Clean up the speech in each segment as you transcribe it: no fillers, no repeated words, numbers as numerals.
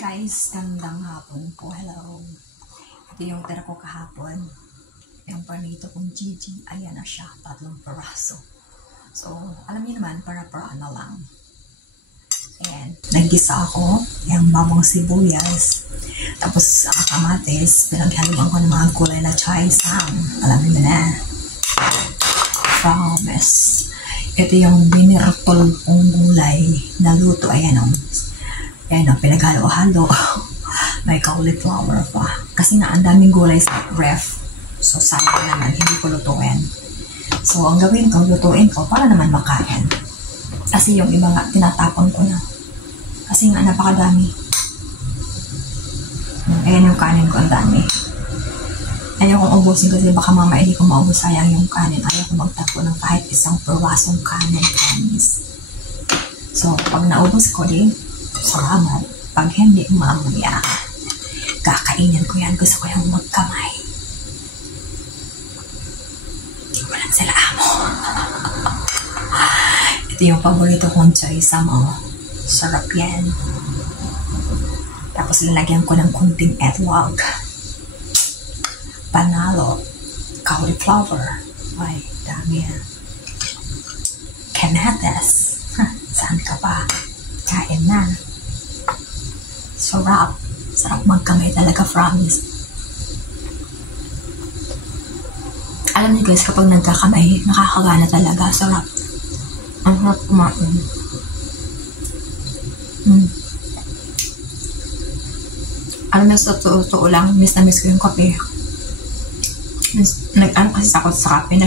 Guys, gandang hapon po. Hello. Ito yung tira ko kahapon. Yung panito kong Gigi, ayan na siya. 3 peraso. So, alam niyo naman, para-para na lang. Ayan. Naggisa ako. Yung bawang sibuyas. Tapos, kamatis. Pinaghaluan ko ng mga gulay na chai sam. Alam niyo na. Promise. Ito yung binirtol kong gulay na luto. Ayan o. Ayan o, pinaghalo-halo. May cauliflower pa. Kasi nga, ang daming gulay sa ref. So, sayang naman, hindi ko lutuin. So, ang gawin ko, lutuin ko para naman makain. Kasi yung iba nga, tinatapon ko na. Kasi nga, napakadami. Ayan yung kanin ko, ang dami. Ayaw kong ubusin kasi baka mama hindi ko maubos, sayang yung kanin. Ayaw ko magtapo ng kahit isang perasong kanin. So, pag naubos ko din, salamat. Pag hindi, mamaya, kakainin ko yan. Gusto ko yung magkamay. Walang sila amo. Ito yung paborito kong chai sam. Sarap yan. Tapos lalagyan ko ng kunting etlog. Panalo. Cauliflower. Ay, dami yan. Kamatis. Saan ka pa? Kain na. Sarap. Sarap magkamay talaga, promise. Alam niyo guys, kapag nagkakamay, nakakagana talaga. Sarap. Ang sarap kumain. Alam niyo, sa totoo lang, miss na miss ko yung kape. Nag-ano kasi sakot sa kape,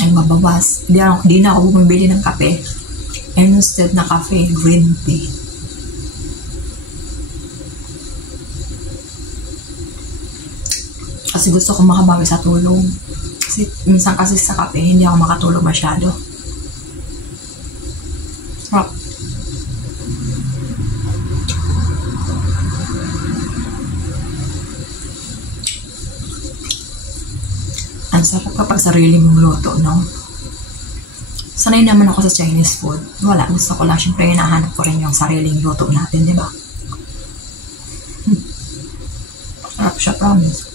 nagmabawas. Hindi na ako bumibili ng kape. And instead na cafe, green tea. Kasi gusto ko makabawi sa tulog. Kasi minsan kasi sa kape, hindi ako makatulog masyado. Sarap. Ang sarap kapag sarili mong luto, no? Sanay naman ako sa Chinese food. Wala, gusto ko lang. Siyempre, hinahanap ko rin yung sariling luto natin, di ba? Sarap siya, promise.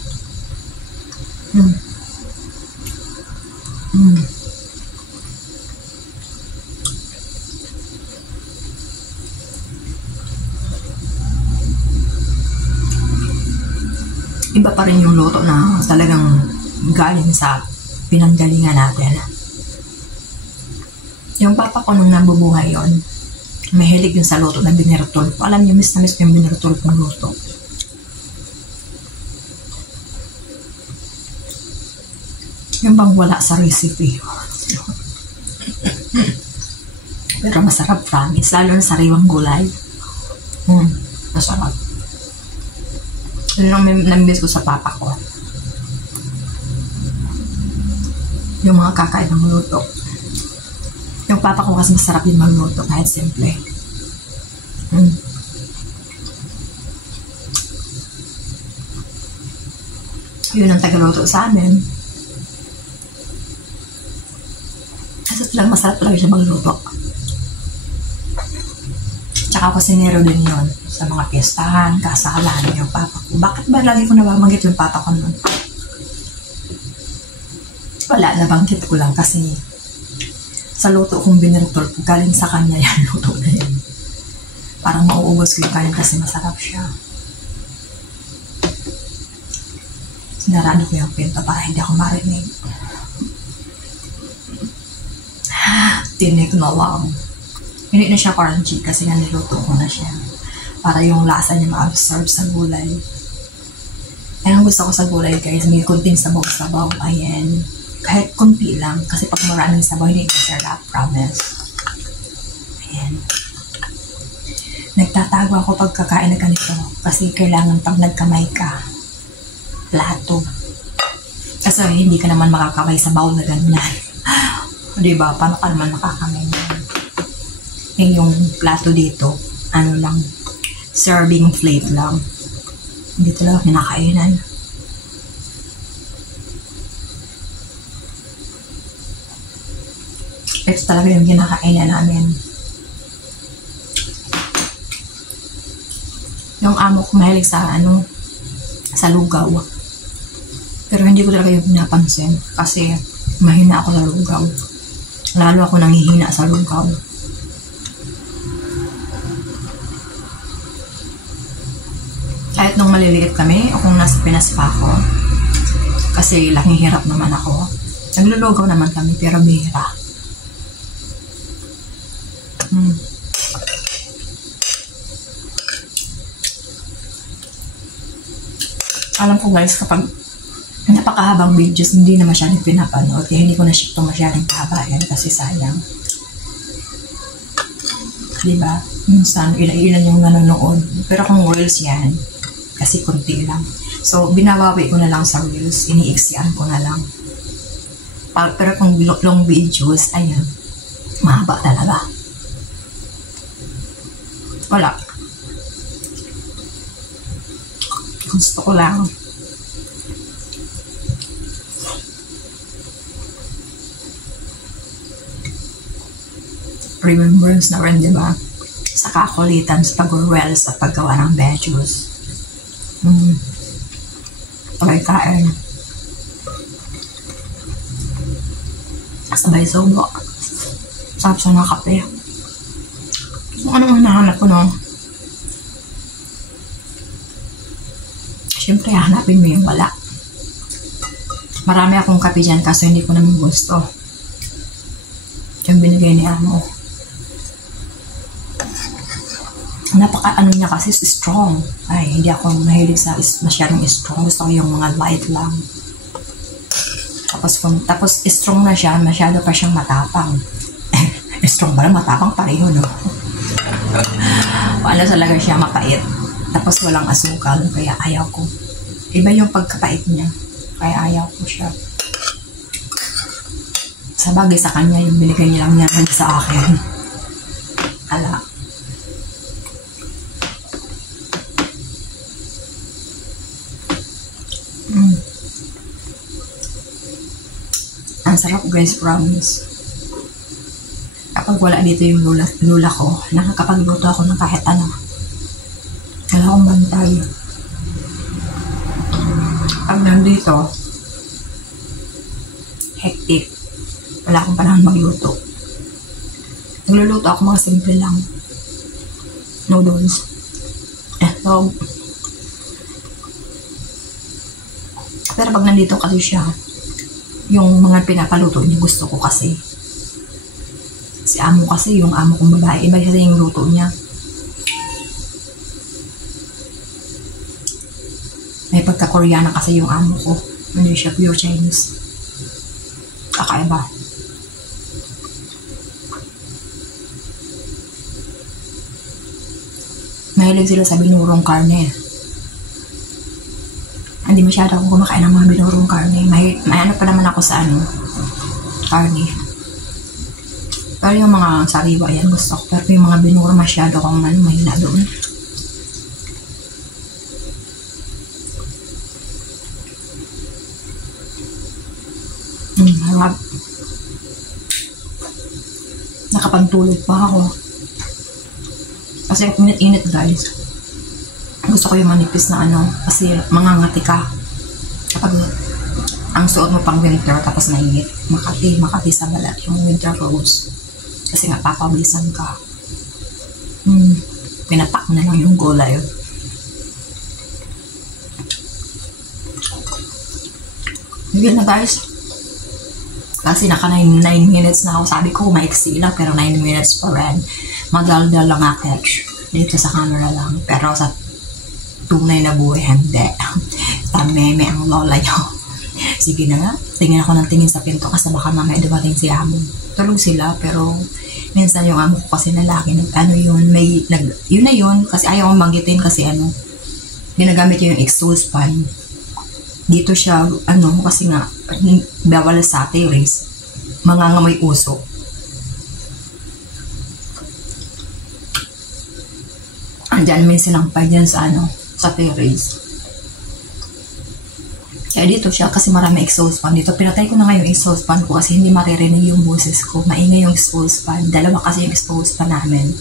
Iba pa rin yung luto na talagang galing sa pinanggalingan natin. Yung papa ko nung nabubuhay yon, mahilig din sa luto na binirtol. Alam niyo, miss na miss ko yung binirtol kong luto. Yung bang wala sa recipe. Pero masarap, promise. Lalo na sariwang gulay. Masarap. Yun lang namiss ko sa papa ko. Yung mga kakaibang luto. Yung papa ko kasi masarap din magluto kahit simple. Yun ang tagaluto sa amin. Kasi talagang masarap talaga siya magluto. Tsaka kusinero din yun sa mga piyestahan, kasalan, yung papa ko. Bakit ba lagi ko nababanggit yung papa ko nun? Wala, nabanggit ko lang kasi sa luto kong binirtol, galing sa kanya yan, luto na yan. Parang mauubos ko yung kanin kasi masarap siya. Sinarado ko yung pinto para hindi ako marinig. Tinig na lang. Hindi na siya crunchy kasi nga niluto ko na siya. Para yung lasa niya ma-absorb sa gulay. Ayan ang gusto ko sa gulay guys, may kunting sabaw-sabaw. Ayan. Kahit kunti lang, kasi pag maraming sabaw, hindi masarap, promise. Ayan. Nagtatago ako pag kakain na ganito, kasi kailangan pag nagkamay ka, plato. Kasi hindi ka naman makakamay sa bowl na ganyan. Diba? Paano ka naman makakamay na? Yung plato dito, ano lang, serving plate lang. Hindi talaga kinakainan. Ito talaga yung kinakainan namin. Yung amo ko mahilig sa sa lugaw. Pero hindi ko talaga yung pinapansin kasi mahina ako sa lugaw. Lalo ako nanghihina sa lugaw. Kahit nung maliliit kami, o kung nasa Pinas pa ako, kasi laking hirap naman ako, naglulugaw naman kami, pero bihira. Alam ko guys, kapag napakahabang videos, hindi na masyadong pinapanood, kaya hindi ko na siya masyadong pahabayan kasi sayang. Diba? Minsan, ilan yung nanonood. Pero kung reels yan, kasi kunti lang. So, binabawi ko na lang sa reels, iniiksian ko na lang. Pero kung long videos, ayan, mahaba talaga. Wala. Gusto ko lang. Remembrance na rin, diba? Sa kakulitan, sa pag-reels, sa paggawa ng videos. Pagkain. Sabay subo. Sarap sa mga kape. So, anong hinahanap ko, no? Siyempre, hanapin mo yung wala. Marami akong kape dyan kaso hindi ko naman gusto. Yung binigay ni amo. Napaka niya kasi strong. Ay, hindi ako mahilig sa masyadong strong. Gusto ko yung mga light lang. Tapos strong na siya, masyado pa siyang matapang. Strong ba na matapang? Pareho, no? Wala talaga siya mapait. Tapos walang asukal, kaya ayaw ko. Iba yung pagkapait niya, kaya ayaw ko siya. Sa bagay sa kanya, yung binigay niya lang niya sa akin. Ala. Ang sarap guys, promise. Kapag wala dito yung lula ko, nakakapagluto ako ng kahit ano. Wala akong bantay. Pag nandito, hectic. Wala akong panahon magluto. Nagluluto ako mga simple lang. Noodles. Etlog. Pero pag nandito kasi siya, yung mga pinapaluto niya gusto ko kasi. Si amo kasi, yung amo kong babae, iba kasi yung luto niya. May pagka-Koreana kasi yung amo ko. Hindi siya pure Chinese. Kakaiba. Mahilig sila sa binurong karne. Hindi masyado ako kumakain ng mga binurong karne. May ano pa naman ako sa karne. Pero yung mga sariwa yan gusto ko. Pero yung mga binurong masyado akong mahina doon. Harap. Nakapagtulog pa ako. Kasi init-init guys. Gusto ko yung manipis na kasi mangangati ka. Kapag ang suot mo pang winter tapos nainit, makati sa balat yung winter rose. Kasi nga papablisan ka. Pinapak na lang yung gulay. Yun na guys. Kasi naka 9 minutes na ako. Sabi ko maiksi lang pero 9 minutes pa rin. Madaldal lang aketch. Dito sa camera lang. Pero sa tunay na buhay, hindi. Tameme ang lola nyo. Sige na nga. Tingin ako ng tingin sa pinto kasi baka mamaya dumating si amo. Tulog sila pero minsan yung amo ko kasi lalaki. Yun na yun. Kasi ayaw akong magitin kasi ginagamit yung exhaust fan. Dito siya, kasi nga, bawal sa terrace, mangangamoy uso. Andyan may sinampay dyan sa terrace. Kaya dito siya, kasi marami exhaust fan dito. Pinatay ko na nga yung exhaust fan ko kasi hindi maririnig yung boses ko. Maingay yung exhaust fan. Dalawa kasi yung exhaust fan namin.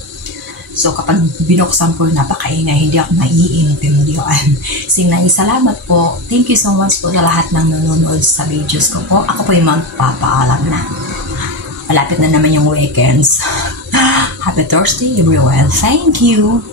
So kapag binuksan ko, napakaingay, hindi ako naiintindihan. Sinay, salamat po. Thank you so much po sa lahat ng nanonood sa videos ko po. Ako po yung magpapaalam na. Malapit na naman yung weekends. Happy Thursday everyone. Thank you.